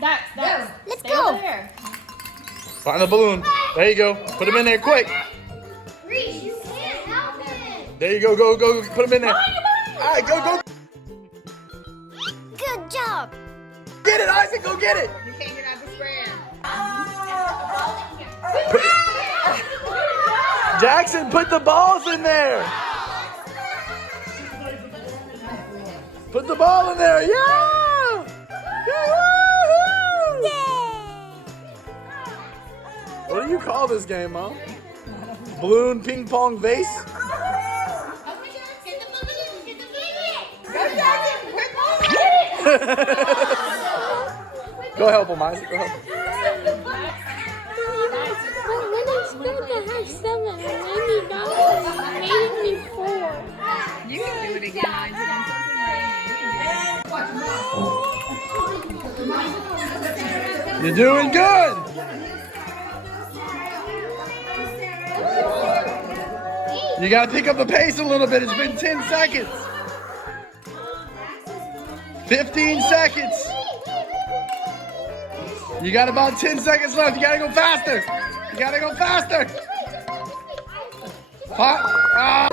Let's Stay go. over there. Find the balloon. There you go. Put him in there quick. Reese, you can't help it. There you go. Go. Put him in there. All right, go. Good job. Get it, Isaac. Go get it. You can't get out the square. Jackson, put the balls in there. Put the ball in there. Yeah. Woo-hoo! What do you call this game, Mom? Balloon ping pong vase? Go help him, Isaac. Go help him. When I start to have $790, making me 4. You can do it again, Isaac. You're doing good. You gotta pick up the pace a little bit. It's been 10 seconds. 15 seconds. You got about 10 seconds left. You gotta go faster. Ah.